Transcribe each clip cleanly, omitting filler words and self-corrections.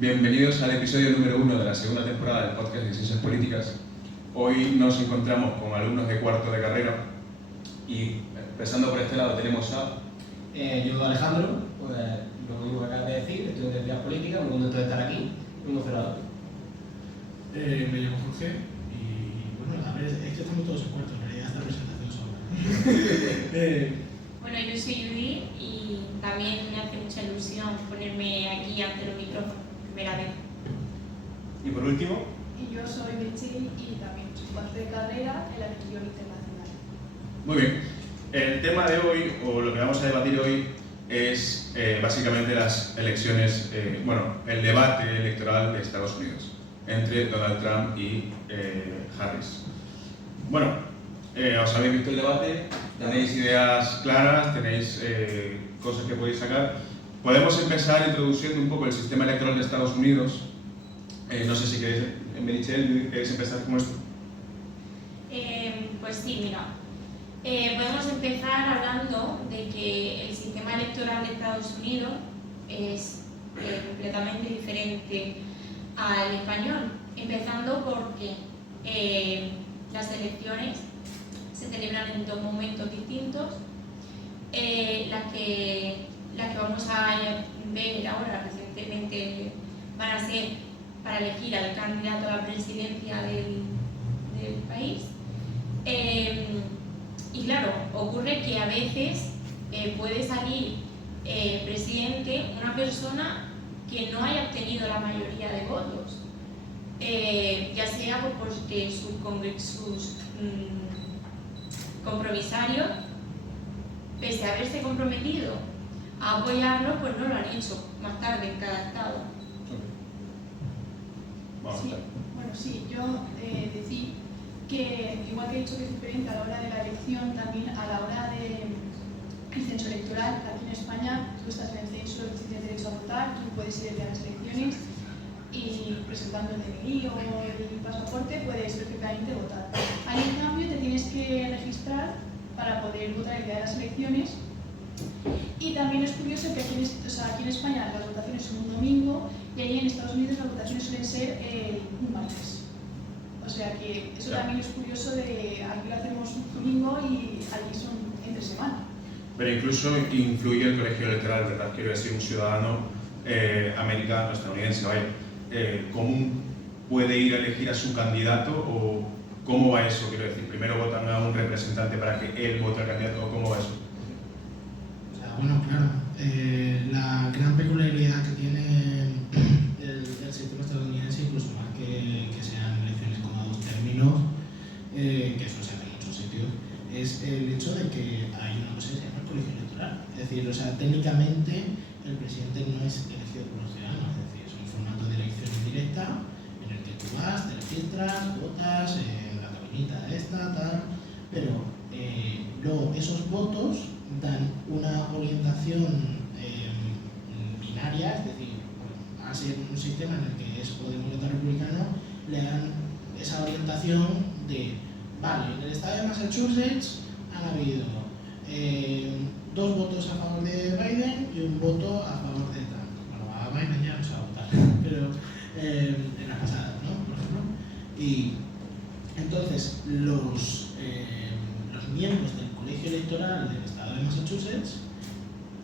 Bienvenidos al episodio número 1 de la segunda temporada del podcast de Ciencias Políticas. Hoy nos encontramos con alumnos de cuarto de carrera y empezando por este lado tenemos a... Yo, Alejandro, pues lo mismo que acabas de decir, estudio de Ciencias Políticas, muy contento de estar aquí, muy emocionado. Me llamo Jorge y bueno, a ver, es que estamos todos en cuarto, en realidad esta presentación sobra. Bueno, yo soy Judy y también me hace mucha ilusión ponerme aquí ante los micrófonos, primera vez. Y por último... Y yo soy Meche y también soy parte de carrera en la Religión Internacional. Muy bien. El tema de hoy, o lo que vamos a debatir hoy, es básicamente las elecciones, el debate electoral de Estados Unidos entre Donald Trump y Harris. Bueno, os habéis visto el debate, tenéis ideas claras, tenéis cosas que podéis sacar. Podemos empezar introduciendo un poco el sistema electoral de Estados Unidos. No sé si queréis, Meritxell, ¿queréis empezar con esto? Pues sí, mira. Podemos empezar hablando de que el sistema electoral de Estados Unidos es completamente diferente al español, empezando porque las elecciones se celebran en dos momentos distintos. Las que vamos a ver ahora recientemente van a ser para elegir al candidato a la presidencia del país. Y claro, ocurre que a veces puede salir presidente una persona que no haya obtenido la mayoría de votos, ya sea porque sus compromisarios, pese a haberse comprometido a apoyarlo, pues no lo han hecho más tarde en cada estado. Sí, yo decir que igual que he dicho que es diferente a la hora de la elección, también a la hora del censo electoral. Aquí en España tú estás en el censo, tienes derecho a votar, tú puedes ir a las elecciones y presentando el DNI o el pasaporte puedes perfectamente votar. Ahí en cambio te tienes que registrar para poder votar el día de las elecciones. Y también es curioso que aquí en España las votaciones son un domingo y allí en Estados Unidos las votaciones suelen ser un martes. O sea que eso también es curioso, de aquí lo hacemos un domingo y allí son entre semana. Pero incluso influye el colegio electoral, ¿verdad? Quiero decir, un ciudadano americano, estadounidense, vaya, ¿cómo puede ir a elegir a su candidato o cómo va eso? Quiero decir, ¿primero votan a un representante para que él vote al candidato o cómo va eso? Bueno, claro, la gran peculiaridad que tiene el sistema estadounidense, incluso más que sean elecciones como a dos términos, que eso se hace en muchos sitios, es el hecho de que hay una cosa que se llama el colegio electoral. Es decir, técnicamente el presidente no es elegido por los ciudadanos, es decir, es un formato de elección directa en el que tú vas, te registras, votas, en la cabinita esta, tal, pero luego esos votos dan una orientación binaria, es decir, al ser un sistema en el que es o demócrata o republicano, le dan esa orientación de, vale, en el estado de Massachusetts han habido 2 votos a favor de Biden y un voto a favor de Trump. Bueno, a Biden ya no se va a votar, pero en las pasadas, ¿no? Por ejemplo. Y entonces los miembros del colegio electoral del estado de Massachusetts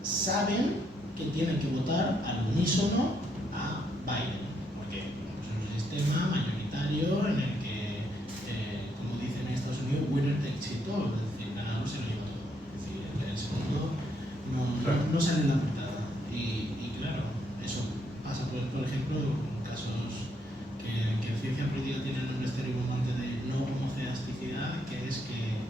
saben que tienen que votar al unísono a Biden, porque es un sistema mayoritario en el que, como dicen en Estados Unidos, winner takes it all, es decir, ganador se lo lleva todo. Es decir, el segundo no sale en la portada. Y claro, eso pasa, por ejemplo, en casos que en ciencia política tienen el nombre estereobombante de no homoceasticidad, que es que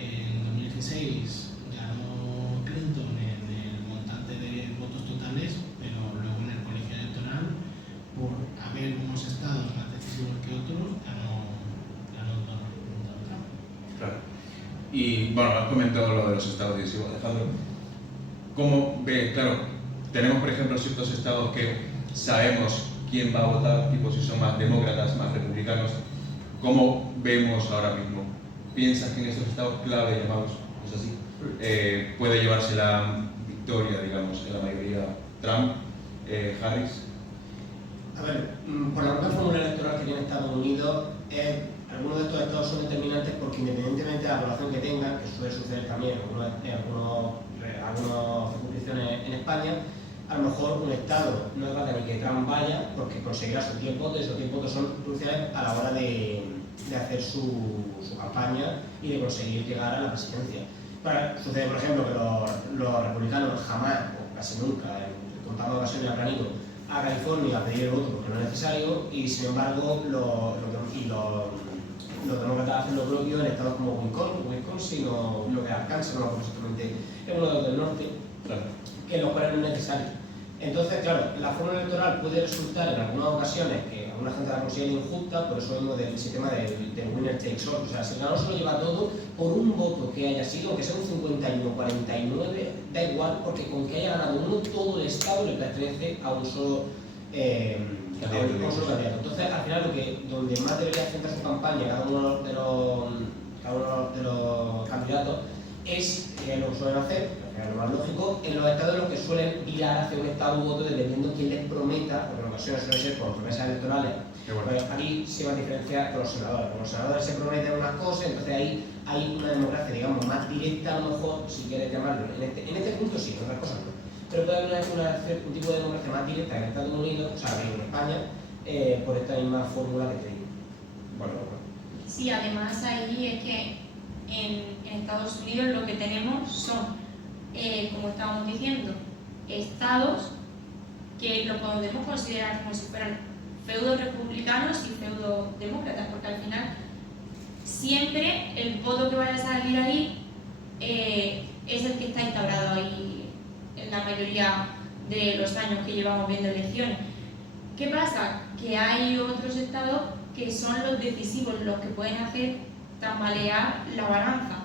en 2016 ganó Clinton en el montante de votos totales, pero luego en el colegio electoral, por haber unos estados más decisivos que otros, ganó Donald Trump. Claro. Y bueno, has comentado lo de los estados decisivos, Alejandro. ¿Cómo ve? Claro, tenemos por ejemplo ciertos estados que sabemos quién va a votar, tipo si son más demócratas, más republicanos. ¿Cómo vemos ahora mismo? ¿Piensas que en estos estados clave llamados, es así, puede llevarse la victoria, digamos, en la mayoría Trump, Harris? por la propia fórmula electoral que tiene Estados Unidos, algunos de estos estados son determinantes porque independientemente de la población que tengan, que suele suceder también en algunas circunscripciones en España, a lo mejor un estado no trata de que Trump vaya porque conseguirá sus 10 votos y esos 10 votos son cruciales a la hora de hacer su campaña y de conseguir llegar a la presidencia. Sucede, por ejemplo, que los republicanos jamás, o casi nunca, en contadas ocasiones habrán ido a California a pedir el voto porque no es necesario, y sin embargo los demócratas hacen lo propio en estados como Wisconsin o lo que es Arkansas, no me acuerdo exactamente, es uno de los del norte, Claro. que en los cuales no es necesario. Entonces, claro, la fórmula electoral puede resultar en algunas ocasiones que alguna gente la considera injusta, por eso mismo del sistema del winner takes all. O sea, si el ganador se lo lleva todo por un voto que haya sido, aunque sea un 51-49, da igual, porque con que haya ganado uno, todo el Estado le pertenece a un solo candidato. Entonces, al final, donde más debería centrar su campaña cada uno de los candidatos es lo que suelen hacer, lo más lógico, en los estados en los que suelen virar hacia un estado u otro dependiendo quién les prometa, porque en ocasiones suele ser por promesas electorales. Bueno. Pues aquí se va a diferenciar con los senadores. Con los senadores se prometen unas cosas, entonces ahí hay una democracia, digamos, más directa, a lo mejor, si quieres llamarlo. En este punto sí, en otras cosas no. Pero puede haber un tipo de democracia más directa en Estados Unidos, o sea, en España, por esta misma fórmula que te digo. Bueno. Sí, además ahí es que en Estados Unidos lo que tenemos son, como estábamos diciendo, estados que lo podemos considerar como si fueran feudos republicanos y feudos demócratas, porque al final siempre el voto que vaya a salir ahí es el que está instaurado ahí en la mayoría de los años que llevamos viendo elecciones. ¿Qué pasa? Que hay otros estados que son los decisivos, los que pueden hacer tambalear la balanza.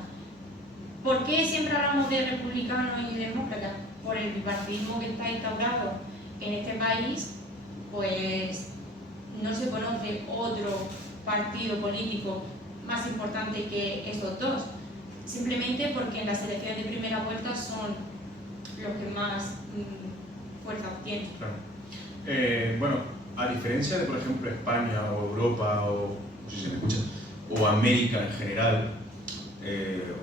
¿Por qué siempre hablamos de republicanos y demócratas? Por el bipartidismo que está instaurado en este país, pues no se conoce otro partido político más importante que esos dos, simplemente porque en las elecciones de primera vuelta son los que más fuerza obtienen. Claro. Bueno, a diferencia de, por ejemplo, España o Europa o no sé si se me escucha, o América en general,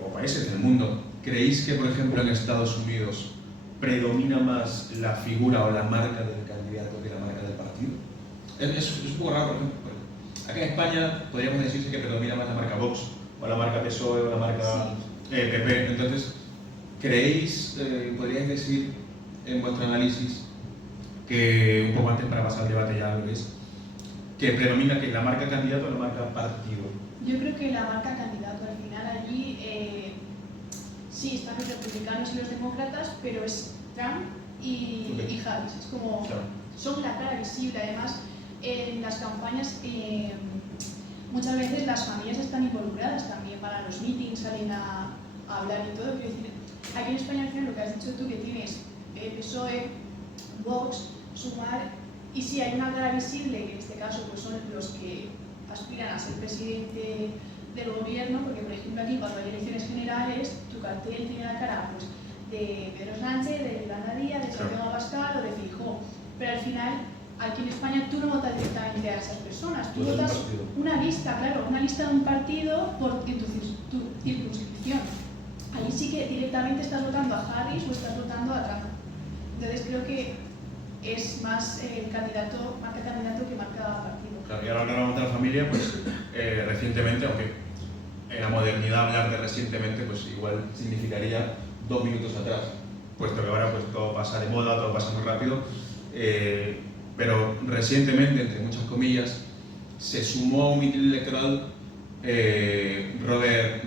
o países del mundo, ¿creéis que, por ejemplo, en Estados Unidos predomina más la figura o la marca del candidato que la marca del partido? Es un poco raro, por ejemplo. Aquí en España podríamos decirse que predomina más la marca Vox, o la marca PSOE, o la marca PP. Entonces, ¿creéis, podríais decir en vuestro análisis, que un poco antes para pasar al debate ya lo ves, que predomina que la marca candidato o la marca partido? Yo creo que la marca candidato, al final allí sí están los republicanos y los demócratas, pero es Trump y Harris. Es como, Claro. son la cara visible. Además, en las campañas muchas veces las familias están involucradas también, para los meetings, salen a hablar y todo. Quiero decir, aquí en España, al final, lo que has dicho tú, que tienes PSOE, Vox, Sumar, y sí hay una cara visible, que en este caso pues son los que aspiran a ser presidente del gobierno, porque por ejemplo aquí cuando hay elecciones generales, tu cartel tiene la cara pues, de Pedro Sánchez, de Yolanda Díaz, de Santiago Abascal o de Feijóo, pero al final aquí en España tú no votas directamente a esas personas, tú votas una lista, claro, una lista de un partido en tu circunscripción. Allí sí que directamente estás votando a Harris o estás votando a Trump. Entonces creo que es más marca candidato que marca partido. Claro, y ahora que hablamos de la familia, pues recientemente, aunque en la modernidad hablar de recientemente, pues igual significaría 2 minutos atrás, puesto que ahora pues todo pasa de moda, todo pasa muy rápido, pero recientemente, entre muchas comillas, se sumó a un mitin electoral Robert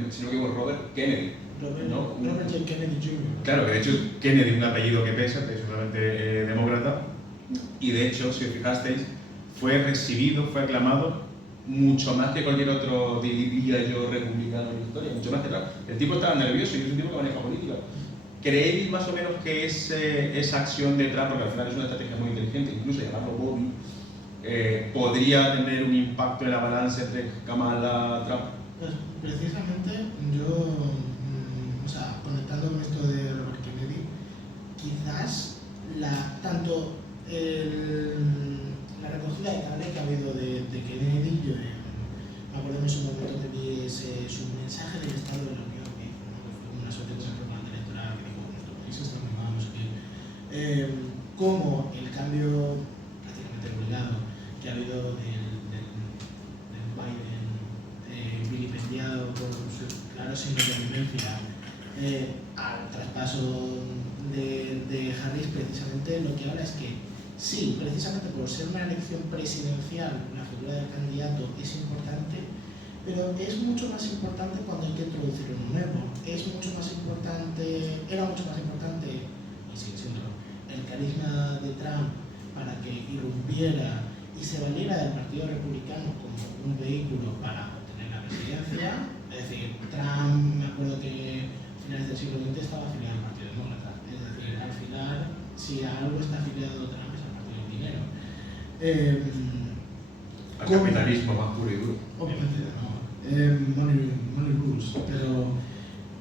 Kennedy. Robert J. Kennedy Jr. Claro, que de hecho Kennedy es un apellido que pesa, que es solamente demócrata, y de hecho, si os fijasteis, fue recibido, fue aclamado mucho más que cualquier otro, diría yo, republicano en la historia, mucho más que Trump. El tipo estaba nervioso y es un tipo que maneja política. ¿Creéis más o menos que esa acción de Trump, porque al final es una estrategia muy inteligente, incluso llamarlo Bobby, podría tener un impacto en la balanza entre Kamala y Trump? Pues precisamente yo, conectando con esto de Robert Kennedy, quizás tanto la recogida conocida y tal que ha habido de Kennedy. Yo me acuerdo en ese momento que vi su mensaje del Estado de la Unión, que fue una suerte de propaganda electoral que dijo que nuestro país está muy mal, no sé qué. Como el cambio prácticamente obligado que ha habido del Biden, vilipendiado por sus claros signos de violencia, al traspaso de Harris, precisamente lo que habla es que sí, precisamente por ser una elección presidencial, la figura del candidato es importante, pero es mucho más importante cuando hay que introducir uno nuevo. Es mucho más importante, era mucho más importante, y sigue siendo, el carisma de Trump para que irrumpiera y se valiera del Partido Republicano como un vehículo para obtener la presidencia. Es decir, Trump, me acuerdo que a finales del siglo XX estaba afiliado al Partido Demócrata. Es decir, al final, si a algo está afiliado Trump es al Partido del Dinero. Al capitalismo más puro y duro. Obviamente no. Money rules, pero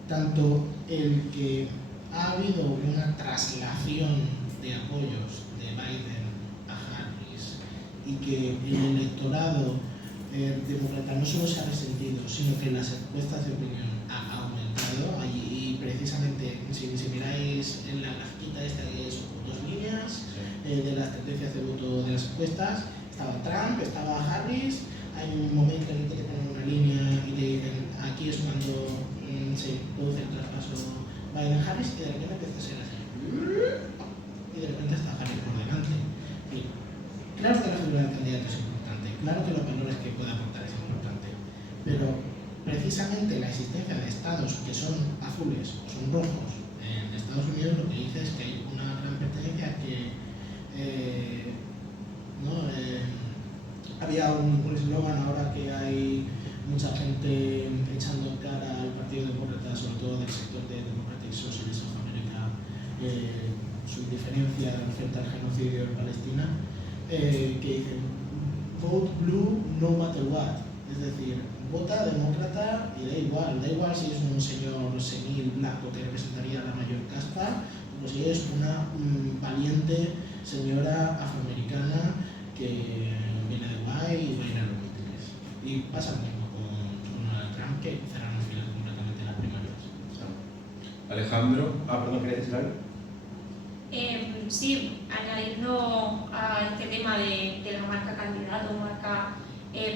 tanto el que ha habido una traslación de apoyos de Biden a Harris y que el electorado demócrata no solo se ha resentido, sino que las encuestas de opinión ha aumentado. Y precisamente, si miráis en la grafiquita esta que es dos líneas de las tendencias de voto de las encuestas, estaba Trump, estaba Harris. Hay un momento en el que te ponen una línea y te dicen aquí es cuando se produce el traspaso Biden-Harris y de repente empieza a ser así. Y de repente está Harris por delante. Y claro que la figura del candidato es importante, claro que los valores que puede aportar es importante, pero precisamente la existencia de estados que son azules o son rojos en Estados Unidos lo que dice es que hay una gran pertenencia que había un eslogan ahora que hay mucha gente echando cara al Partido Demócrata, sobre todo del sector de Democratic Socialists of America, su indiferencia frente al genocidio en Palestina, que dicen vote blue no matter what, es decir, vota demócrata y da igual si es un señor senil blanco que representaría la mayor casta, o si es una valiente señora afroamericana que viene de Dubái y va a ir a los mítines. Y pasa lo mismo con Donald Trump, que cerraron filas completamente las primarias. Alejandro, perdón, ¿querías decir algo? Sí, añadiendo a este tema de la marca candidato, marca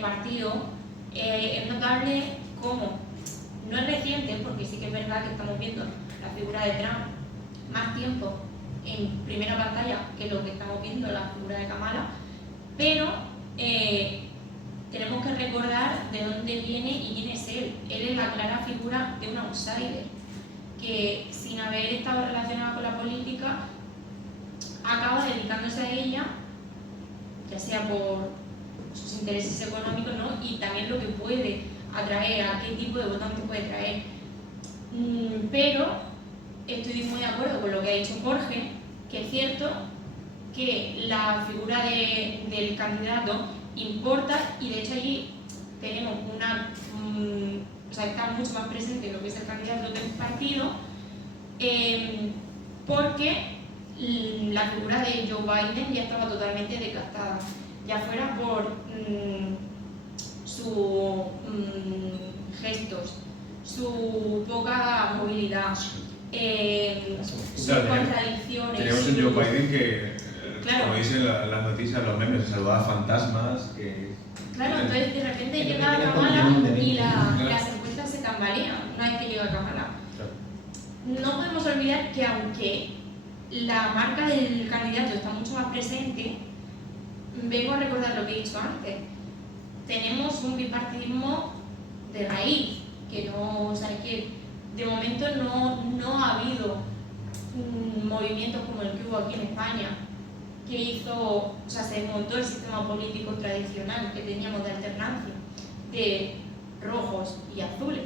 partido, es notable cómo, no es reciente, porque sí que es verdad que estamos viendo la figura de Trump más tiempo en primera pantalla que lo que estamos viendo la figura de Kamala, pero tenemos que recordar de dónde viene y quién es él. Él es la clara figura de un outsider, que sin haber estado relacionado con la política acaba dedicándose a ella, ya sea por sus intereses económicos, ¿no? Y también lo que puede atraer, a qué tipo de votantes puede traer. Pero estoy muy de acuerdo con lo que ha dicho Jorge, que es cierto que la figura del candidato importa, y de hecho allí tenemos está mucho más presente lo que es el candidato del partido, porque la figura de Joe Biden ya estaba totalmente desgastada, ya fuera por sus gestos, su poca movilidad, sus contradicciones. Tenemos un Joe Biden que, claro, como dicen las noticias, los memes, saludaba fantasmas. Claro, entonces de repente llega Kamala y las encuestas se tambalean una vez que llega Kamala. No podemos olvidar que aunque la marca del candidato está mucho más presente, vengo a recordar lo que he dicho antes. Tenemos un bipartidismo de raíz, que no, o sea, que de momento no ha habido movimientos como el que hubo aquí en España, que hizo, o sea, se desmontó el sistema político tradicional que teníamos de alternancia, de rojos y azules.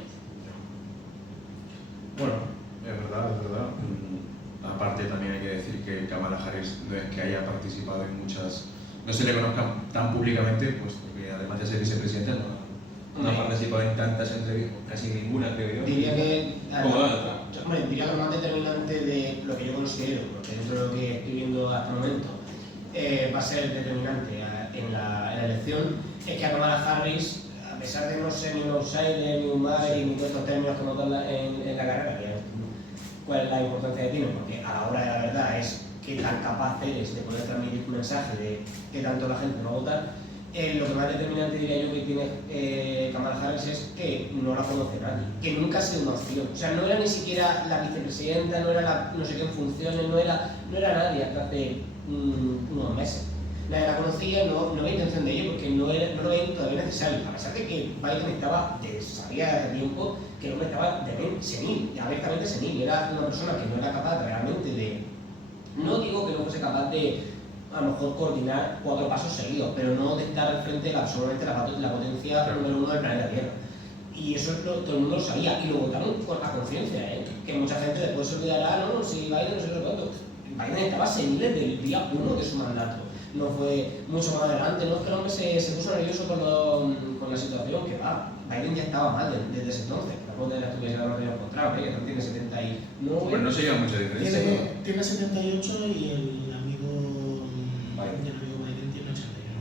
Bueno, es verdad. Aparte también hay que decir que Kamala Harris no es que haya participado en muchas, no se le conozca tan públicamente, pues porque además de ser vicepresidenta no ha participado en tantas entrevistas, casi ninguna, creo yo. Diría que como Donald Trump. Hombre, diría que lo más determinante de lo que yo considero, porque dentro de lo que estoy viendo hasta el momento, va a ser determinante en la elección es que a Kamala Harris, a pesar de no ser ni un outsider, ni un maverick, ni todos estos términos que hemos dado en la carrera, que cuál es la importancia que tiene, porque a la hora de la verdad es qué tan capaz eres de poder transmitir un mensaje de qué tanto la gente no va a votar. Lo que más determinante diría yo que tiene Kamala Harris es que no la conoce nadie, que nunca ha sido una opción. O sea, no era ni siquiera la vicepresidenta, no era la no sé qué en funciones, no era nadie hasta hace unos meses. Nadie la conocía, no había intención de ello porque no lo veía todavía necesario, a pesar de que Biden sabía de tiempo que el hombre estaba senil, abiertamente senil, era una persona que no era capaz realmente de, no digo que no fuese capaz de a lo mejor coordinar 4 pasos seguidos, pero no de estar al frente de absolutamente la potencia número 1 del planeta Tierra. Y eso todo el mundo lo sabía, y lo votaron a conciencia, que mucha gente después se olvidará, no, si Biden no sé lo cuánto. Biden estaba senil desde el día 1 de su mandato, no fue mucho más adelante, no es que el hombre se puso nervioso con la situación, que va, Biden ya estaba mal desde ese entonces, tampoco era estuviese la batalla con Trump, que no tiene 79. Pues no se lleva mucha diferencia. Tiene 78 y el amigo Biden tiene 81.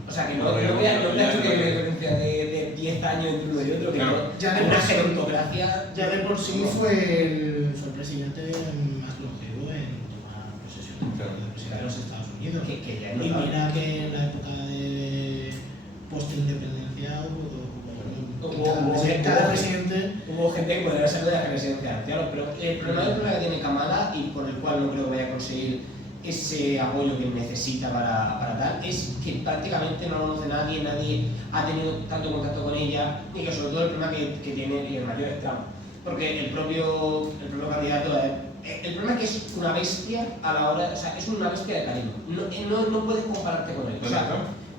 O sea que no veas que hay una diferencia de 10 años entre uno y otro, que claro. ya de una gerontocracia. Ya de por sí fue el presidente más longevo en tomar posesión del presidente de los Estados Unidos. Que ya Y mira que en la época de post-independencia cada presidente. Hubo gente que podría ser de la presidencia de ancianos, pero el problema que tiene Kamala y por el cual no creo que vaya a conseguir ese apoyo que necesita para tal, es que prácticamente no lo conoce nadie ha tenido tanto contacto con ella, y que sobre todo el problema que tiene y el mayor es Trump, porque el propio candidato el problema es que es una bestia a la hora, o sea, es una bestia de cariño, no puedes compararte con él. O sea,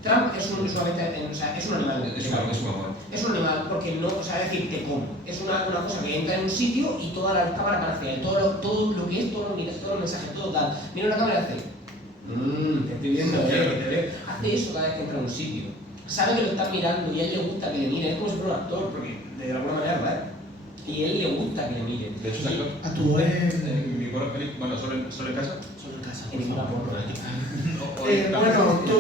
Trump es un animal. Es un animal porque no, o sea, es decir, te come. Es una cosa que entra en un sitio y toda la cámara aparece, todo lo que es, todo el mensaje, todo tal. Mira una cámara y hace, te estoy viendo, te veo. Hace eso cada vez que entra en un sitio. Sabe que lo están mirando y a él le gusta que le miren, es como si fuera un actor, porque de alguna manera, ¿verdad? Y a él le gusta que le miren. De hecho, es actor. Actuó en Mi porro feliz, bueno, solo en casa. solo en casa. En ninguna porno. Bueno,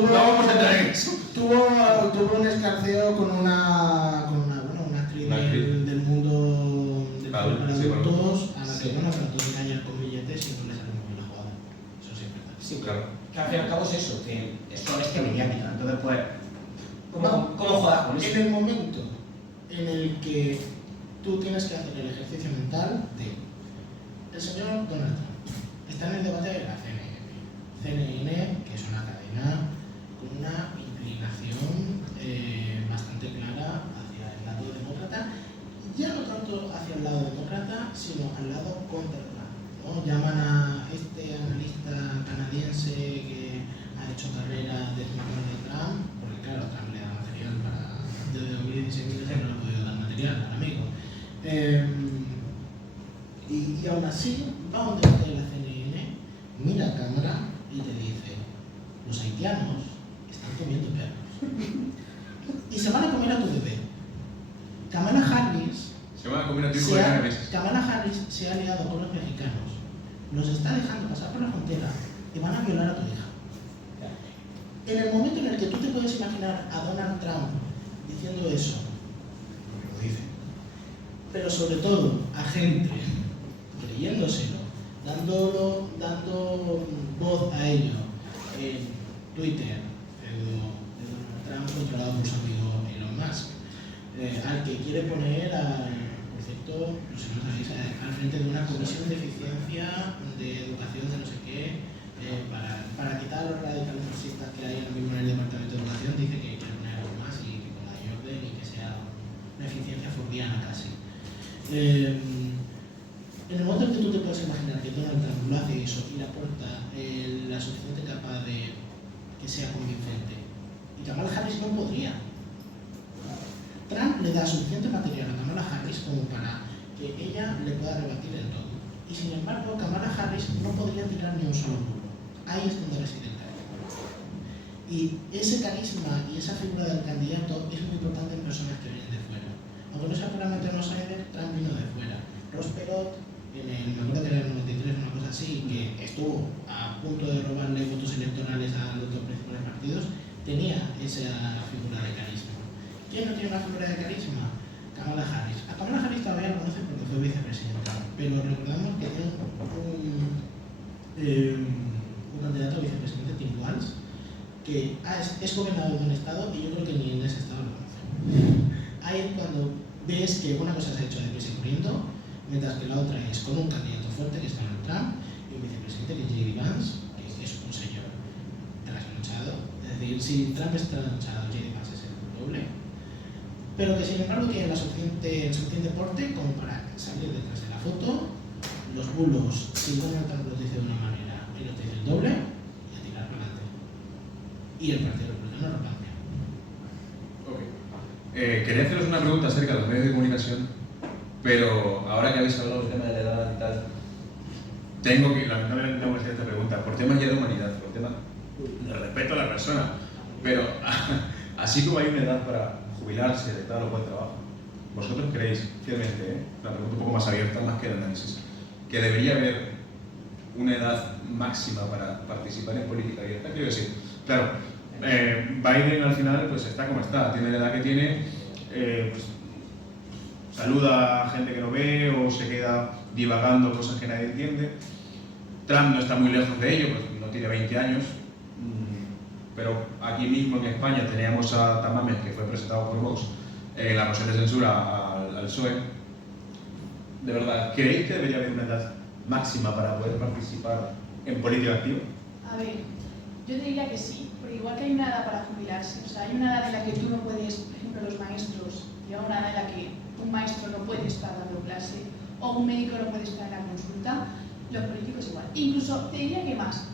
no vamos a entrar en eso. tuvo un escarceo con una actriz del mundo del para adultos, a la que sí. trató de engañar con billetes y no le salió muy bien la jugada. Eso sí es verdad. Sí, Claro. que al fin y al cabo es eso, que es una bestia mediática. Entonces, pues, ¿cómo jodas con eso? En el momento en el que tú tienes que hacer el ejercicio mental de el señor Donald Trump está en el debate de la CNN, que es una cadena con una inclinación bastante clara hacia el lado demócrata, ya no tanto hacia el lado demócrata, sino al lado contra Trump, ¿no? Llaman a este analista canadiense que ha hecho carrera desde de Trump, porque claro, Trump le da material para desde 2016 no le ha podido dar material al amigo. Y aún así, va a un debate de la CNN, mira a cámara y te dice: los haitianos están comiendo perros y se van a comer a tu bebé. Kamala Harris Se van a comer a tu hijo de canales. Kamala Harris se ha aliado con los mexicanos, los está dejando pasar por la frontera y van a violar a tu hija. En el momento en el que tú te puedes imaginar a Donald Trump diciendo eso, porque lo dice, pero sobre todo a gente creyéndoselo, dando voz a ello en Twitter, de Donald Trump controlado por su amigo Elon Musk, al que quiere poner por cierto, no sé si lo sabéis, al frente de una comisión de eficiencia, de educación, de no sé qué, para quitar a los radicales fascistas que hay ahora mismo en el Departamento de Educación. Dice que quiere poner algo más y que con la orden y que sea una eficiencia fordiana casi. En el momento en que tú te puedes imaginar que Donald Trump lo hace eso y le aporta la suficiente capa de que sea convincente, y Kamala Harris no podría. Trump le da suficiente material a Kamala Harris como para que ella le pueda rebatir en todo. Y sin embargo, Kamala Harris no podría tirar ni un solo muro. Ahí es donde reside el carisma. Y ese carisma y esa figura del candidato es muy importante en personas que vienen de fuera. Aunque no sea puramente Buenos Aires, Trump vino de fuera. Ross Perot, me acuerdo que era en el 93, una cosa así, que estuvo a punto de robarle votos electorales a los dos principales partidos, tenía esa figura de carisma. ¿Quién no tiene una figura de carisma? Kamala Harris. A Kamala Harris todavía la conocen porque fue vicepresidenta, pero recordamos que tiene un candidato a vicepresidente, Tim Walz, que es gobernador de un estado y yo creo que ni en ese estado lo conoce. Ahí es cuando ves que una cosa se ha hecho de prisa y corriendo, mientras que la otra es con un candidato fuerte que es Donald Trump y un vicepresidente que es J.D. Vance, que es un señor trasnochado. Es decir, si Trump es trasnochado, J.D. Vance es el doble, pero que sin embargo tiene el suficiente porte como para salir detrás de la foto. Los bulos, si Donald Trump lo dice de una manera, ellos te dicen el doble y a tirar para adelante. Y el Partido Republicano lo plantea. Quería haceros una pregunta acerca de los medios de comunicación, pero ahora que habéis hablado del tema de la edad y tal, lamentablemente tengo que hacer esta pregunta, por temas ya de humanidad, por temas de respeto a la persona, pero así como hay una edad para jubilarse de tal o cual trabajo, vosotros creéis fielmente, una pregunta un poco más abierta, más que el análisis, que debería haber una edad máxima para participar en política abierta. Quiero decir, claro, Biden al final pues está como está, tiene la edad que tiene, pues, saluda a gente que no ve o se queda divagando cosas que nadie entiende. Trump no está muy lejos de ello, pues no tiene 20 años, pero aquí mismo en España teníamos a Tamames, que fue presentado por Vox en la moción de censura al PSOE. ¿De verdad creéis que debería haber una edad máxima para poder participar en política activa? A ver, yo te diría que sí, porque igual que hay una edad para jubilarse, o sea, hay una edad en la que tú no puedes, por ejemplo, los maestros, llega una edad en la que un maestro no puede estar dando clase o un médico no puede estar en la consulta, los políticos igual. Incluso te diría que más,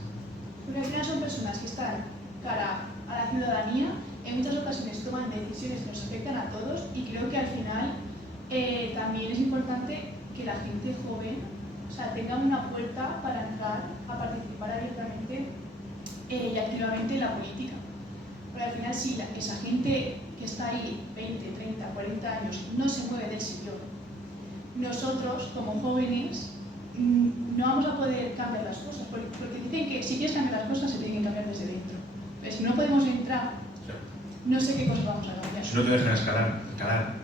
porque al final son personas que están cara a la ciudadanía, en muchas ocasiones toman decisiones que nos afectan a todos y creo que al final también es importante que la gente joven, o sea, tenga una puerta para entrar a participar abiertamente y activamente en la política. Pero al final sí, esa gente que está ahí 20, 30, 40 años no se mueve del sitio. Nosotros, como jóvenes, no vamos a poder cambiar las cosas, porque dicen que si quieres cambiar las cosas se tienen que cambiar desde dentro. Pero si no podemos entrar, no sé qué cosas vamos a cambiar. Si no te dejan escalar.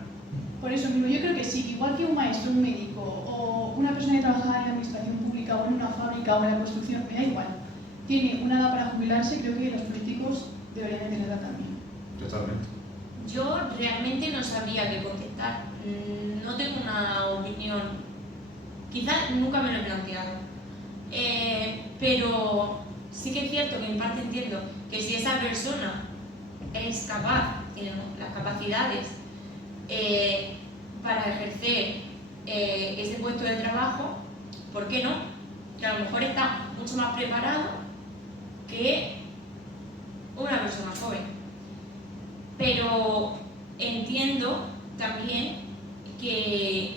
Por eso mismo, yo creo que sí, igual que un maestro, un médico o una persona que trabaja en la administración pública o en una fábrica o en la construcción, me da igual, tiene una edad para jubilarse, creo que los políticos deberían de tenerla también. Totalmente. Yo realmente no sabría qué contestar. No tengo una opinión. Quizás nunca me lo he planteado. Pero sí que es cierto que en parte entiendo que si esa persona es capaz, tiene las capacidades para ejercer ese puesto de trabajo, ¿por qué no? Que a lo mejor está mucho más preparado que una persona joven. Pero entiendo también que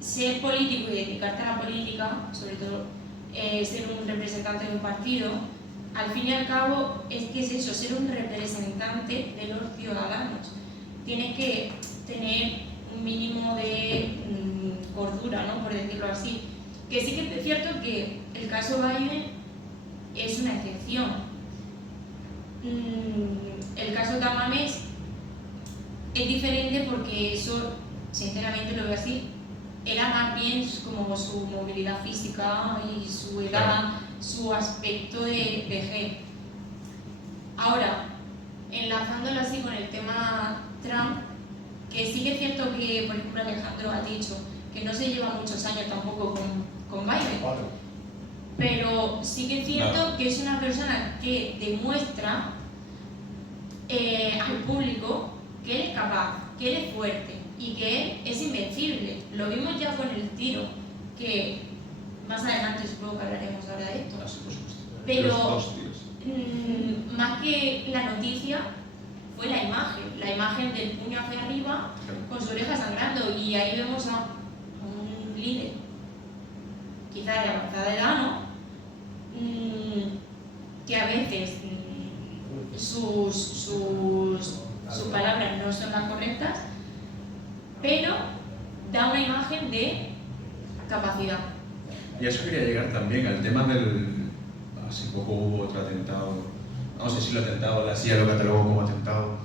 ser político y dedicarte a la política, sobre todo ser un representante de un partido, al fin y al cabo es que es eso, ser un representante de los ciudadanos. Tienes que tener un mínimo de cordura, ¿no? Por decirlo así. Que sí que es cierto que el caso Biden es una excepción. El caso Tamames es diferente porque eso, sinceramente lo veo así, era más bien como su movilidad física y su edad, su aspecto de vejez. Ahora, enlazándolo así con el tema Trump, que sí que es cierto que, por ejemplo, Alejandro ha dicho que no se lleva muchos años tampoco con Biden, pero sí que es cierto que es una persona que demuestra al público que él es capaz, que él es fuerte y que él es invencible. Lo vimos ya con el tiro, que más adelante supongo que hablaremos ahora de esto. Pero más que la noticia fue la imagen del puño hacia arriba con su oreja sangrando, y ahí vemos a un líder, quizá de avanzada edad, ¿no? Que a veces sus palabras no son las correctas, pero da una imagen de capacidad. Y a eso quería llegar también, al tema del... Hace poco hubo otro atentado. Vamos famoso estilo atentado, la CIA lo catalogó como atentado,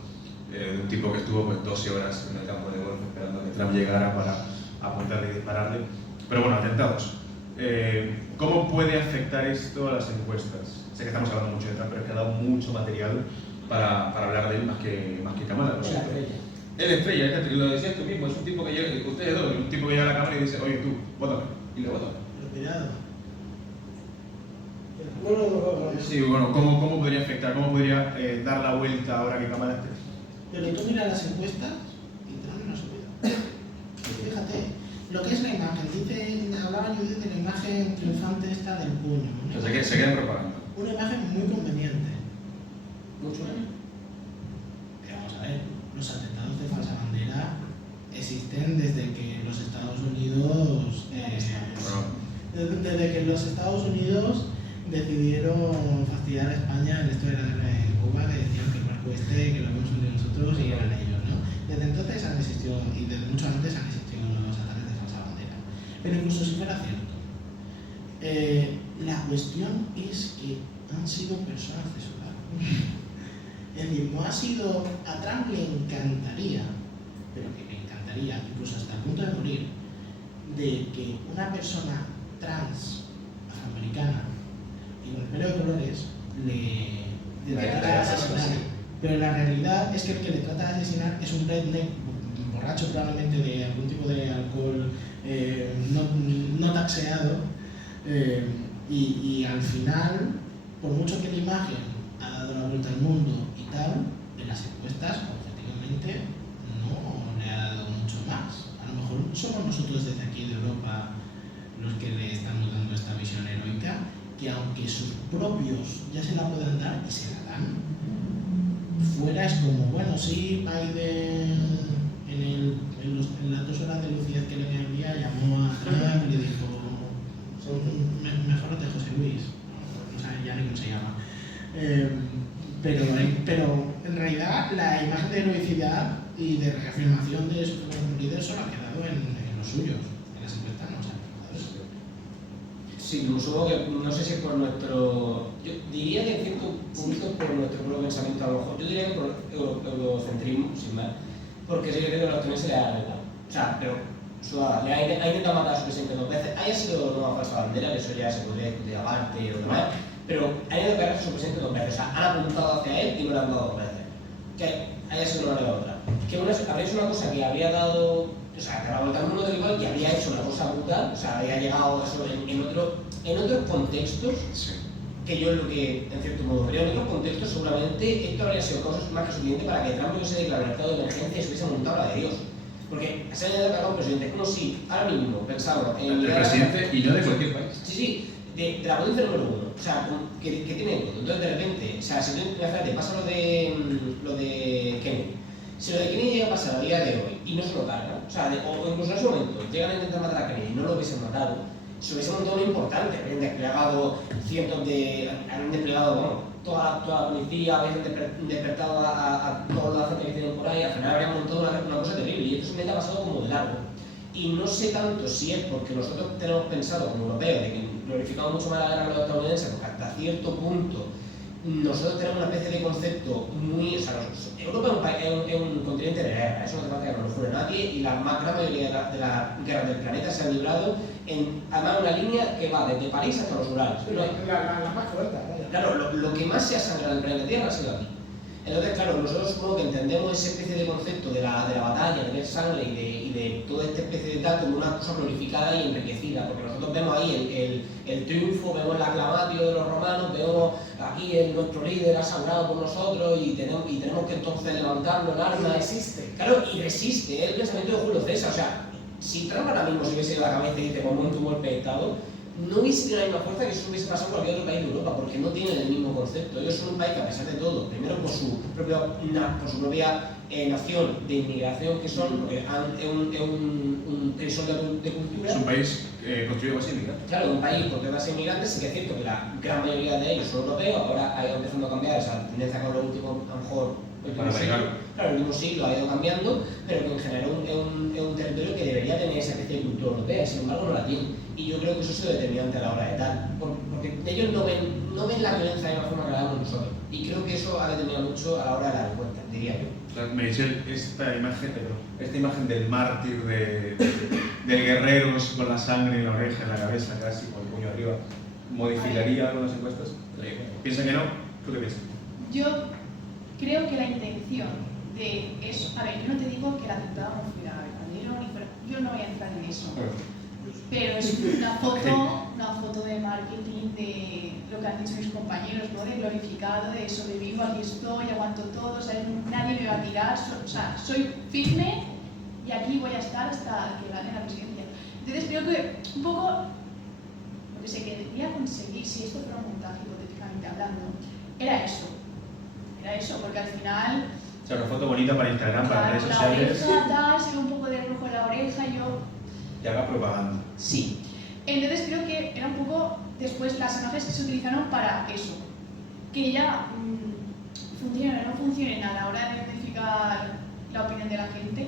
de un tipo que estuvo pues 12 horas en el campo de golf esperando a que Trump llegara para apuntarle y dispararle. Pero bueno, atentados. ¿Cómo puede afectar esto a las encuestas? Sé que estamos hablando mucho de Trump, pero es que ha dado mucho material para hablar de él más que Kamala. ¿No? El estrella, lo decías tú mismo, es un tipo que llega, ustedes dos, un tipo que llega a la cámara y dice, oye tú, vótame, y le vota. Pero cuidado. Sí, bueno, ¿cómo podría afectar? ¿Cómo podría dar la vuelta ahora que Kamala esté? Pero tú miras las encuestas y Trump no ha subido. Fíjate, lo que es la imagen, hablaba yo de la imagen triunfante esta del puño. O sea, se queda en propaganda. Una imagen muy conveniente. Mucho. Pero vamos a ver, los atentados de falsa bandera existen desde que los Estados Unidos desde que los Estados Unidos decidieron fastidiar a España en esto de la guerra de Cuba, que decían que el barco que lo habíamos hundido nosotros y eran ellos, ¿no? Desde entonces han existido, y desde mucho antes han existido los ataques de falsa bandera. Pero incluso si fuera cierto, la cuestión es que han sido personas censuradas. Es decir, no ha sido, a Trump le encantaría, pero que le encantaría, incluso hasta el punto de morir, de que una persona trans afroamericana y con el pelo de colores le trata de asesinar. Pero la realidad es que el que le trata de asesinar es un redneck borracho, probablemente de algún tipo de alcohol no taxeado, y al final, por mucho que la imagen ha dado la vuelta al mundo y tal, en las encuestas, objetivamente, no le ha dado mucho más. A lo mejor somos nosotros desde aquí de Europa los que le estamos dando esta visión heroica, que aunque sus propios ya se la puedan dar y se la dan, fuera es como, bueno, sí, Biden en las 2 horas de lucidez que le dio el día llamó a Trump y le dijo, mejor de José Luis, no sé ya ni cómo se llama. Pero en realidad la imagen de heroicidad y de reafirmación de su líder solo ha quedado en los suyos, en las encuestas no se ha quedado eso. Sí, supongo que no sé si es por nuestro. Yo diría que en cierto punto por nuestro propio pensamiento, a lo mejor. Yo diría que por eurocentrismo, sin más, porque sí que creo que los tenéis se le ha arreglado. O sea, pero suave, ha intentado matar a su presidente 2 veces, haya sido una falsa bandera, que eso ya se podría discutir aparte y lo demás, pero ha ido a pegar a su presidente 2 veces. O sea, han apuntado hacia él y no le han dado 2 veces. Que haya sido una manera u otra. Que habría sido una cosa que habría dado. O sea, que la vuelta al mundo del igual y habría hecho una cosa brutal, o sea, habría llegado eso en otros contextos, Sí. que yo es lo que, en cierto modo, creo, en otros contextos seguramente esto habría sido cosas más que suficiente para que Trump no se declarara el estado de emergencia y se hubiese montado la de Dios. Porque se ha añadido a un presidente, es como si ahora mismo pensamos en... El presidente y no de cualquier país. Sí, de la potencia número 1, o sea, que tiene todo. Entonces, de repente, o sea, si tú, fíjate, pasa lo de Kennedy. Si lo de Kennedy llega a pasar a día de hoy y no se lo cargan, o sea, o incluso en ese momento llegan a intentar matar a Kennedy y no lo hubiesen matado, se hubiese montado lo importante, habrían desplegado habrían desplegado, bueno, toda la policía, habrían despertado a toda la gente que tienen por ahí, al final habrían montado una cosa terrible y esto simplemente ha pasado como de largo. Y no sé tanto si es porque nosotros tenemos pensado como europeos de que glorificamos mucho más la guerra que los estadounidenses, porque hasta cierto punto nosotros tenemos una especie de concepto muy... O sea, Europa es un continente de guerra, eso no hace falta que nos lo jure nadie, y la más gran mayoría de las guerras del planeta se han librado en, además, una línea que va desde París hasta los Urales. La más fuerte, vaya. Claro, lo que más se ha sangrado en el planeta Tierra ha sido aquí. Entonces, claro, nosotros supongo que entendemos esa especie de concepto de la batalla, de ver sangre y de toda esta especie de tal como una cosa glorificada y enriquecida, porque nosotros vemos ahí el triunfo, vemos el aclamatio de los romanos, vemos aquí nuestro líder ha sangrado por nosotros y tenemos que entonces levantarlo en armas. Resiste. Claro, y resiste, es el pensamiento de Julio César. O sea, si Trump ahora mismo se hubiese ido a la cabeza y dice, como un golpe de Estado, no hubiese tenido la misma fuerza que eso hubiese pasado en cualquier otro país de Europa, porque no tienen el mismo concepto. Ellos son un país que, a pesar de todo, primero por su propia nación de inmigración que son, porque es un crisol de cultura. Es un país construido base inmigrante. Claro, un país con base inmigrantes, sí que es cierto que la gran mayoría de ellos son europeos, ahora ha ido empezando a cambiar esa tendencia con los últimos, a lo mejor, el último siglo ha ido cambiando, pero que en general es un territorio que debería tener esa especie de cultura europea, sin embargo no la tiene. Y yo creo que eso ha sido determinante a la hora de tal, porque ellos no no ven la violencia de la misma forma que la vemos nosotros. Y creo que eso ha determinado mucho a la hora de la respuesta, diría yo. O sea, Meritxell, esta imagen del mártir, de guerreros con la sangre en la oreja, en la cabeza, casi con el puño arriba, ¿modificaría algo las encuestas? ¿Piensan que no? ¿Tú qué piensas? Yo creo que la intención de eso, a ver, yo no te digo que el atentado no fuera verdadero, ni fuera, yo no voy a entrar en eso, pero es una foto de marketing de lo que han dicho mis compañeros, ¿no? De glorificado, de sobrevivo, aquí estoy, aguanto todo, o sea, nadie me va a tirar, o sea, soy firme y aquí voy a estar hasta que gane la presidencia. Entonces creo que un poco lo que se quería conseguir, si esto fuera un montaje hipotéticamente hablando, era eso, porque al final... O sea, una foto bonita para Instagram, para redes sociales. La oreja, tal, se ve un poco de rojo en la oreja, Y haga propaganda. Sí. Entonces creo que era un poco... Después las imágenes que se utilizaron para eso. Que ya funcionen o no funcionen a la hora de identificar la opinión de la gente.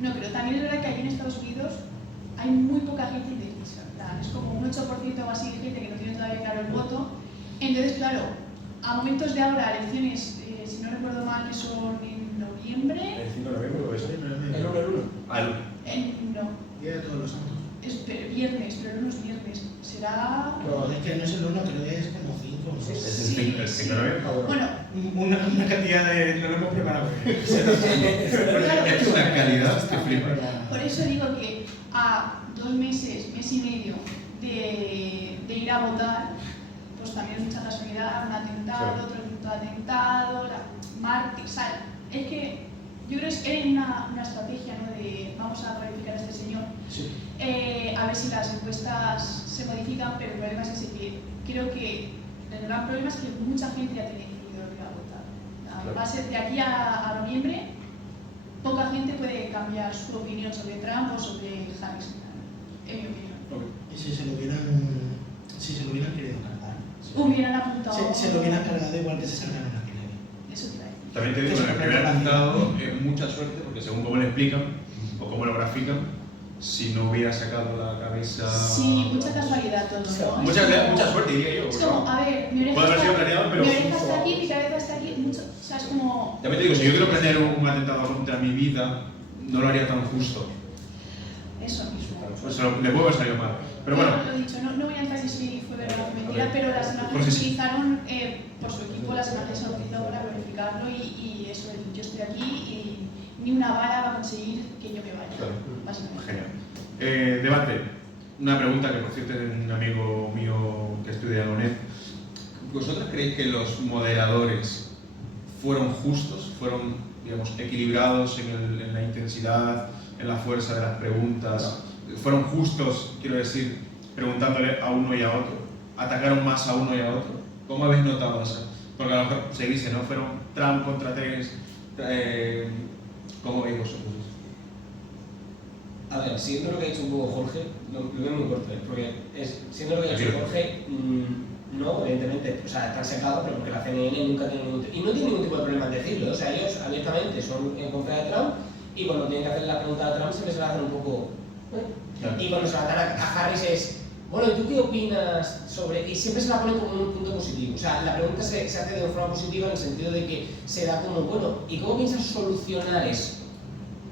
No, pero también es verdad que aquí en Estados Unidos hay muy poca gente indecisa. Es como un 8% o así de gente que no tiene todavía claro el voto. Entonces, claro, a momentos de ahora, elecciones, si no recuerdo mal, que son en noviembre. ¿El 5 de noviembre o eso? El 1. No, Día de todos los santos. es viernes, pero no es viernes. Será. No, es que no es el 1, creo que es como 5 o 6. ¿Es el 5 de noviembre? Bueno, Una cantidad de. No lo hemos preparado. Es una calidad que flipa. por eso digo que a 2 meses, mes y medio de ir a votar, pues también es mucha casualidad, un atentado, Sí. otro atentado, mártir, ¿sabes? Es que yo creo que es una estrategia, ¿no? De vamos a glorificar a este señor, Sí. a ver si las encuestas se modifican, pero el problema es ese que creo que el gran problema es que mucha gente ya tiene decidido ir a votar. Va a ser de aquí a noviembre, poca gente puede cambiar su opinión sobre Trump o sobre Harris, en mi opinión. Y si se lo hubieran querido cargar. Hubieran apuntado. Se lo hubieran cargado igual que se sacaron a Hillary. Eso te iba a decir. También te digo, en el primer atentado, mucha suerte, porque según cómo lo explican o cómo lo grafican, si no hubiera sacado la cabeza... Sí, mucha casualidad todo, ¿no? Mucha suerte, diría yo. Es como, a ver, mi Puede haber sido planeado, pero... mi oreja está aquí, mi cabeza está aquí, mucho, o sea, es como... También te digo, si yo quiero planear un atentado contra mi vida, no lo haría tan justo. Eso mismo. Pues le puede haber salido mal. Pero bueno, Lo he dicho, no voy a entrar si fue verdad o mentira, pero las Porque imágenes sí. utilizaron, por su equipo, las imágenes se han utilizado para verificarlo y eso, yo estoy aquí y ni una bala va a conseguir que yo me vaya, Claro. básicamente. genial. Debate. Una pregunta que, por cierto, es un amigo mío que estudia en la UNED. ¿Vosotros creéis que los moderadores fueron justos, fueron, digamos, equilibrados en la intensidad, en la fuerza de las preguntas? ¿Fueron justos, quiero decir, preguntándole a uno y a otro? ¿Atacaron más a uno y a otro? ¿Cómo habéis notado eso? Porque a lo mejor se dice, ¿no? Fueron Trump contra tres. ¿Cómo veis vosotros eso? A ver, siguiendo lo que ha dicho un poco Jorge, lo veo muy corto, porque siendo lo que ha dicho Jorge, no, evidentemente, o sea, están secados, pero porque la CNN nunca tiene ningún y no tiene ningún tipo de problema en decirlo, o sea, ellos abiertamente son en contra de Trump y cuando tienen que hacer la pregunta a Trump siempre se la hacen un poco... Claro. Y cuando se la dan a Harris es, bueno, ¿y tú qué opinas sobre...? Y siempre se la ponen como en un punto positivo, o sea, la pregunta se hace de una forma positiva en el sentido de que se da como, bueno, ¿y cómo piensas solucionar esto?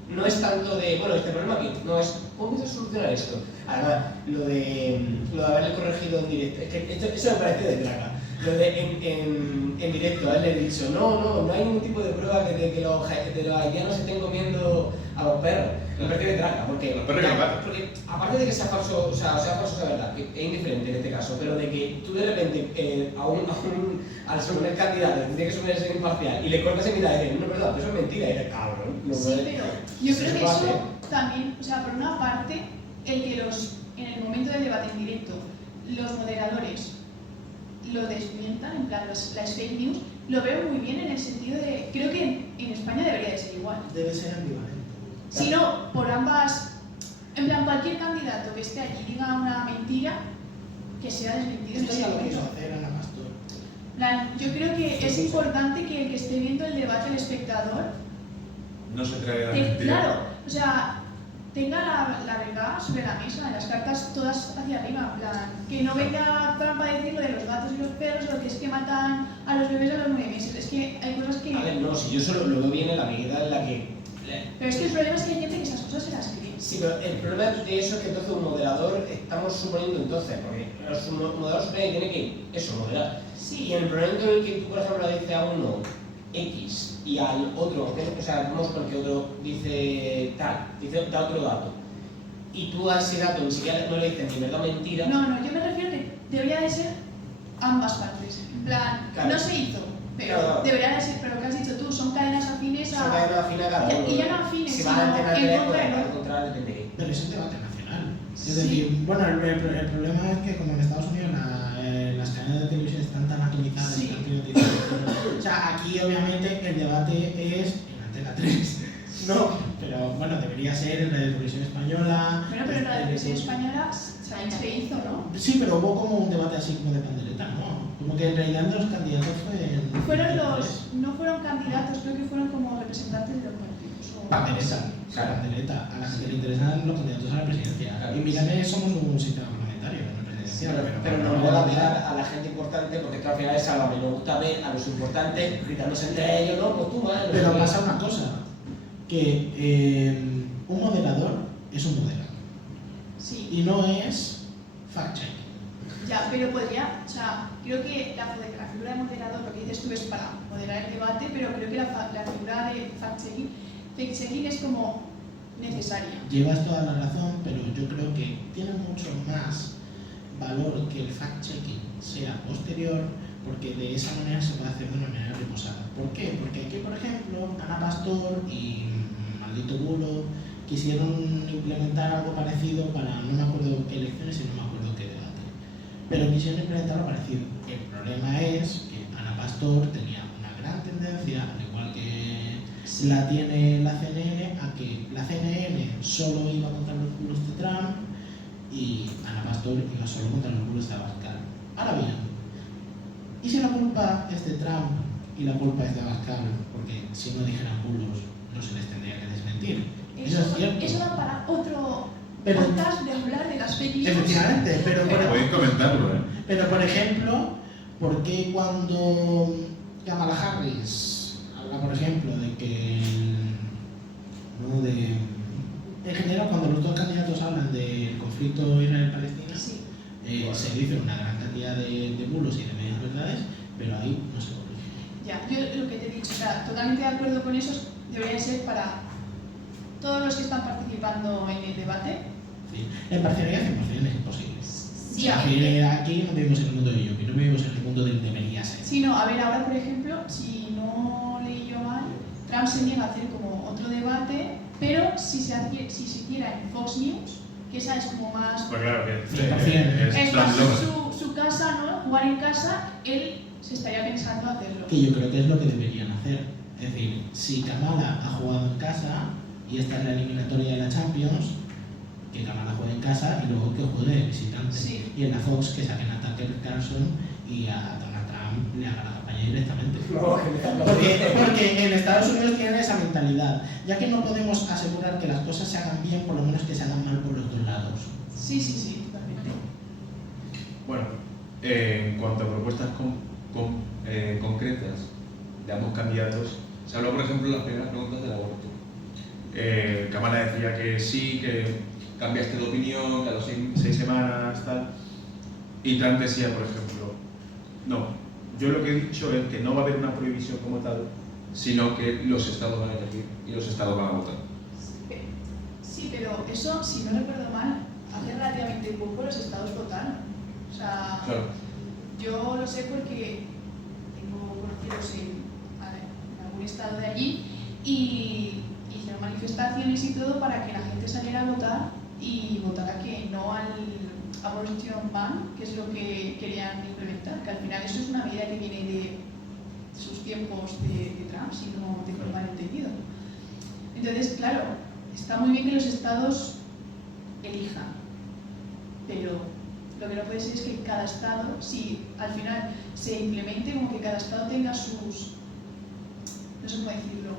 No es tanto de, bueno, este problema aquí, no es, ¿cómo piensas solucionar esto? Además, lo de haberle corregido en directo, es que eso me parece de traca. Lo de en directo, a él le he dicho, no hay ningún tipo de prueba de que los haitianos estén comiendo a los perros. Me parece de traca, porque, Los perros y los gatos. porque aparte de que sea falso, o sea falso de verdad, que es indiferente en este caso, pero de que tú de repente al suponer candidato, tiene que suponer ser imparcial, y le cortas en mitad y dices, no, perdón, eso es mentira, y eres cabrón. No, Sí, pero yo creo que puede eso hacer. también, o sea, por una parte, el que en el momento del debate en directo, los moderadores lo desmientan, en plan, las fake news, lo veo muy bien en el sentido de, creo que en España debería de ser igual. Debe ser ambivalente. Si no, por ambas, en plan, cualquier candidato que esté allí diga una mentira, que sea desmentido en Esto ese ya lo quiso momento. hacer Ana Pastor. Yo creo que es importante que el que esté viendo el debate, el espectador, No se trae la claro, mentira. o sea, tenga la verdad sobre la mesa, las cartas todas hacia arriba, en plan, que no venga Trump a decir lo de los gatos y los perros, lo que es que matan a los bebés a los 9 meses. Es que hay cosas que... A ver, no, si yo solo lo veo bien en la medida en la que... Pero es que el problema es que hay gente que esas cosas se las cree. Sí, pero el problema de eso es que entonces un moderador, estamos suponiendo entonces, porque el moderador supone que tiene que, eso, moderar. Sí. Y en el momento en el que tú, por ejemplo, le dices a uno X y al otro, o sea, vamos con que otro dice tal, da otro dato, y tú a ese dato ni siquiera no le dices ni verdad o mentira. No, yo me refiero que debería de ser ambas partes. En plan, Claro. no se hizo, pero Claro. debería de ser, pero lo que has dicho tú, son cadenas afines Se va a afinar cada uno. Y ya no afines, si sino va a tener en contra del al otro. contrario, depende de qué. Pero es un debate nacional. Es Sí. decir, bueno, el problema es que como en Estados Unidos las cadenas de televisión están tan atomizadas Sí. y tan privatizadas, o sea, aquí obviamente el debate es en Antena 3. No, pero bueno, debería ser en la televisión española. Bueno, pero en la televisión de- española se hizo, ¿no? Sí, pero hubo como un debate así como de pandereta, ¿no? Como que en realidad los candidatos No fueron candidatos, creo que fueron como representantes de los partidos. pandereta, Claro. pandereta. A la gente le interesan los candidatos a la presidencia. Claro. Y mira que somos un sistema parlamentario, no presidencial. Pero nos mola ver a la gente importante porque esto al final es salvaje. Nos gusta ver a los importantes gritándose entre ellos, ¿no? Pues tú, mal. Pero pasa una cosa, que un moderador es un moderador Sí, y no es fact-checking. ya, pero podría, o sea, creo que la figura de moderador, lo que dices tú es para moderar el debate, pero creo que la figura de fact-checking es como necesaria. Llevas toda la razón, pero yo creo que tiene mucho más valor que el fact-checking sea posterior, porque de esa manera se puede hacer de una manera reposada. ¿Por qué? Porque aquí, por ejemplo, Ana Pastor y Maldito Bulo quisieron implementar algo parecido para, no me acuerdo qué elecciones y no me acuerdo qué debate, pero quisieron implementar algo parecido. El problema es que Ana Pastor tenía una gran tendencia, al igual que la tiene la CNN, a que la CNN solo iba contra los bulos de Trump y Ana Pastor iba solo contra los bulos de Abascal. Ahora bien, ¿y si la culpa es de Trump y la culpa es de Abascal? Porque si no dijeran bulos no se les tendría que desmentir. Eso es cierto. Eso da para otro Pero- podcast de hablar de las fake news. Efectivamente, Podéis comentarlo, ¿eh? pero por ejemplo, ¿por qué cuando Kamala Harris habla, por ejemplo, de que ¿no? En general, cuando los dos candidatos hablan del conflicto Israel-Palestina, Sí. se dice una gran cantidad de bulos y de medias verdades, pero ahí no se corrige. Ya, yo lo que te he dicho, o sea, totalmente de acuerdo con eso, debería ser para todos los que están participando en el debate. Sí. La imparcialidad 100% es imposible. Sí, O sea, que aquí no vivimos en el mundo de Yopi, no vivimos en el mundo del debería ser. Sí, no, a ver, ahora por ejemplo, si no leí yo mal, Trump se niega a hacer como otro debate, pero si se hiciera en Fox News, que esa es como más... Pues claro que Es más Trump su casa, ¿no? Jugar en casa, él se estaría pensando hacerlo. Que yo creo que es lo que deberían hacer. Es decir, si Kamala ha jugado en casa y esta es la eliminatoria de la Champions, que Kamala juegue en casa y luego que juegue de visitante. Sí. Y en la Fox que saquen a Tucker Carlson y a Donald Trump le hagan la campaña directamente. Porque en Estados Unidos tienen esa mentalidad. Ya que no podemos asegurar que las cosas se hagan bien, por lo menos que se hagan mal por los dos lados. Sí, totalmente. Bueno, en cuanto a propuestas concretas de ambos candidatos, se habló, por ejemplo, en las primeras preguntas del aborto. Kamala decía que sí, que cambiaste de opinión, que a las 6 semanas, tal. Y Trump decía, por ejemplo, no, yo lo que he dicho es que no va a haber una prohibición como tal, sino que los estados van a elegir y los estados van a votar. Sí, pero eso, si no recuerdo mal, hace relativamente poco los estados votaron. O sea, Claro. yo lo sé porque tengo conocidos en algún estado de allí y hicieron manifestaciones y todo para que la gente saliera a votar y votara que no al abortion ban, que es lo que querían implementar, que al final eso es una medida que viene de sus tiempos de Trump, si no tengo mal entendido. Entonces, claro, está muy bien que los estados elijan, pero lo que no puede ser es que cada estado, si al final se implemente, como que cada estado tenga sus, no sé cómo decirlo,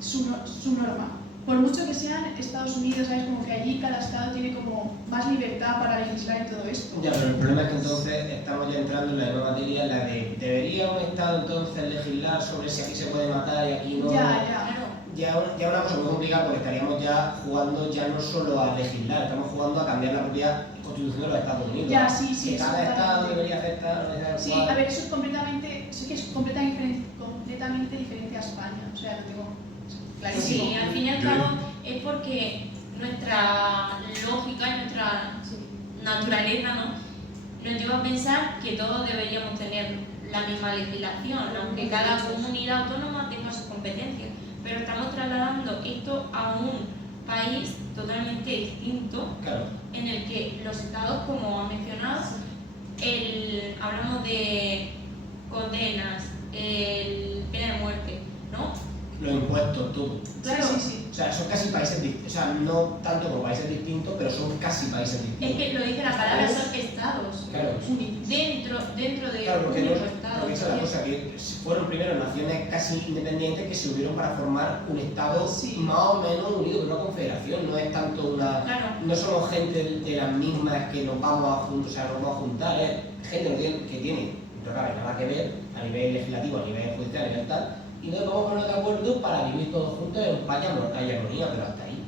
su norma. por mucho que sean Estados Unidos, ¿sabes? Como que allí cada estado tiene como más libertad para legislar en todo esto. Ya, pero el problema es que entonces estamos ya entrando en la nueva materia, la de ¿debería un Estado entonces legislar sobre si aquí se puede matar y aquí no? Ya. Claro. Ya una cosa muy complicada porque estaríamos ya jugando ya no solo a legislar, estamos jugando a cambiar la propia constitución de los Estados Unidos. Ya, sí, Que eso cada totalmente. Estado debería aceptar. Sí, a ver, eso es completamente, sí que es completamente diferente a España, o sea, lo tengo clarísimo. Sí, al fin y al cabo es porque nuestra lógica y nuestra naturaleza, ¿no?, nos lleva a pensar que todos deberíamos tener la misma legislación, aunque cada comunidad autónoma tenga sus competencias. Pero estamos trasladando esto a un país totalmente distinto, Claro. en el que los estados, como han mencionado, hablamos de condenas, pena de muerte, ¿no? Los impuestos, todo. Claro. Sí. O sea, son casi países distintos, o sea, no tanto como países distintos, pero son casi países Es distintos. que lo dice la palabra, son estados. Claro. Dentro de Claro, un porque único no, estado. porque esa es la cosa, que fueron primero naciones casi independientes que se unieron para formar un Estado Sí. más o menos unido, pero una confederación, no es tanto una... Claro. No somos gente de las mismas que nos vamos a juntar, o sea, nos vamos a juntar, es gente que tiene, no cabe nada que ver a nivel legislativo, a nivel judicial, a nivel tal, y nos vamos a poner de acuerdo para vivir todos juntos en paz y armonía, pero hasta ahí.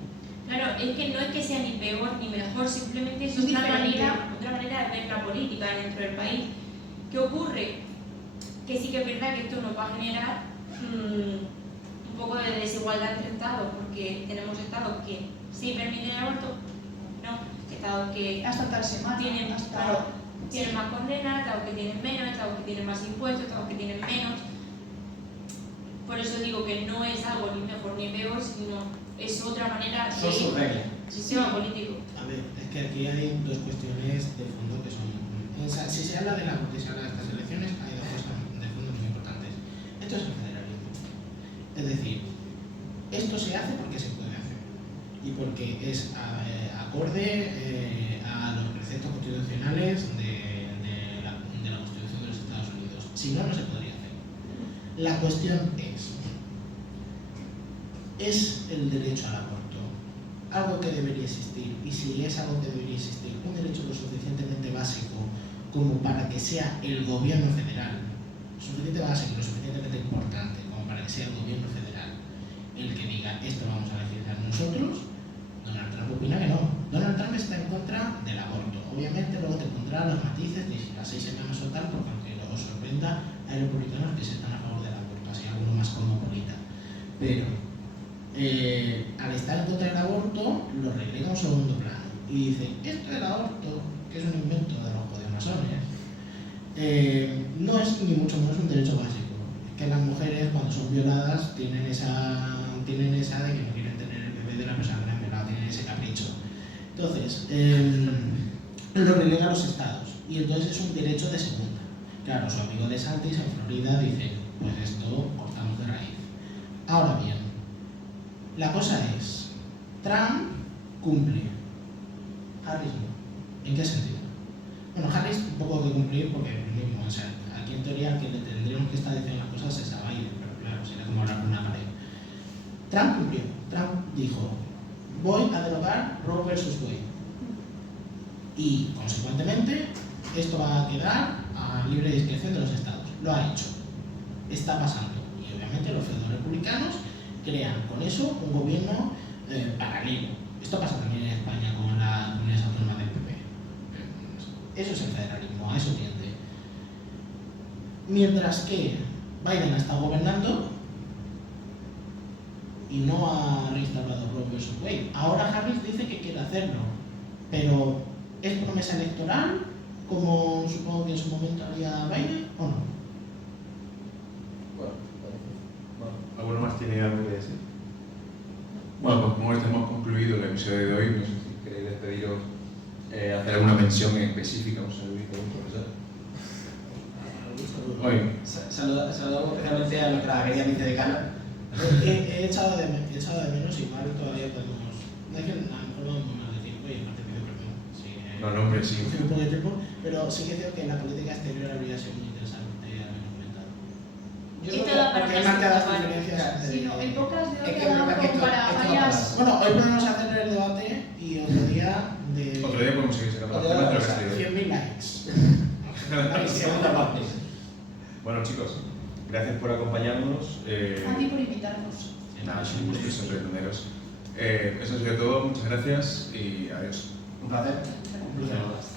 Claro, es que no es que sea ni peor ni mejor, simplemente es Es otra diferente. manera de ver la política dentro del país. ¿Qué ocurre? Que sí que es verdad que esto nos va a generar un poco de desigualdad entre estados, porque tenemos estados que sí permiten el aborto, no, estados que Hasta tal semana. tienen hasta... más condenas, estados que tienen menos, estados que tienen más impuestos, estados que tienen menos. Por eso digo que no es algo ni mejor ni peor, sino es otra manera Son sus de reglas. sistema político. A ver, es que aquí hay dos cuestiones de fondo que son... Si se habla de estas elecciones, hay dos cosas de fondo muy importantes. Esto es el federalismo. Es decir, esto se hace porque se puede hacer y porque es acorde a los preceptos constitucionales de la Constitución de los Estados Unidos. Si no, no se podría hacer. La cuestión ¿es el derecho al aborto algo que debería existir? Y si es algo que debería existir, un derecho lo suficientemente básico como para que sea el gobierno federal, suficientemente básico, lo suficientemente importante como para que sea el gobierno federal el que diga esto vamos a legislar nosotros. Donald Trump opina que no. Donald Trump está en contra del aborto. Obviamente luego te encontrará los matices de si las 6 semanas o tal, porque aunque os sorprenda, hay republicanos que se están a favor del aborto, así alguno más cosmopolita. Pero al estar en contra del aborto, lo relega a un segundo plano y dice, esto del aborto, que es un invento de los judeo-masones, no es ni mucho menos un derecho básico. Es que las mujeres, cuando son violadas, tienen esa de que no quieren tener el bebé de la persona que la han violado, tienen ese capricho. Entonces, lo relega a los estados y entonces es un derecho de segunda. Claro, su amigo de Santis en Florida dice, pues esto cortamos de raíz. Ahora bien, la cosa es, Trump cumple, Harris no. ¿En qué sentido? Bueno, Harris un poco que cumplir porque mismo, o sea, aquí en teoría que le tendríamos que estar diciendo las cosas es a Biden, pero claro, sería como hablar con una pared. Trump cumplió. Trump dijo, voy a derogar Roe versus Wade. Y, consecuentemente, esto va a quedar a libre discreción de los estados. Lo ha hecho. Está pasando. Y, obviamente, los republicanos crean con eso un gobierno paralelo. Esto pasa también en España con la comunidad autónoma del PP. Eso es el federalismo, a eso tiende. Mientras que Biden ha estado gobernando y no ha reinstaurado Roe versus Wade. Ahora Harris dice que quiere hacerlo, pero ¿es promesa electoral, como supongo que en su momento haría Biden, o no? Bueno, ¿alguno más tiene algo que decir? Bueno, pues como hemos concluido el episodio de hoy, no sé si queréis despediros, hacer alguna mención específica, un saludito a un profesor. Oye, Saludamos especialmente a nuestra querida vicedecana. He echado de menos, igual todavía podemos... No es que a lo mejor vamos muy mal de tiempo y aparte pido perdón. Sí, no, hombre, sí. un poco de tiempo, pero sí que creo que la política exterior habría sido muy interesante haberlo comentado. Yo Esto creo da para Porque hay una marcadas segunda parte. diferencias interesante. Sí, no, el podcast de hoy Es que ha dado es que como para esto da varias... Bueno, hoy podemos hacer el debate y otro día de Otro día podemos seguir sacando los temas de lo que ha salido. 100.000 likes. Segunda parte. Bueno, chicos, gracias por acompañarnos. A ti por invitarnos. Nada, es un gusto siempre teneros. Eso ha sido todo, muchas gracias y adiós. Un placer. Muchas gracias.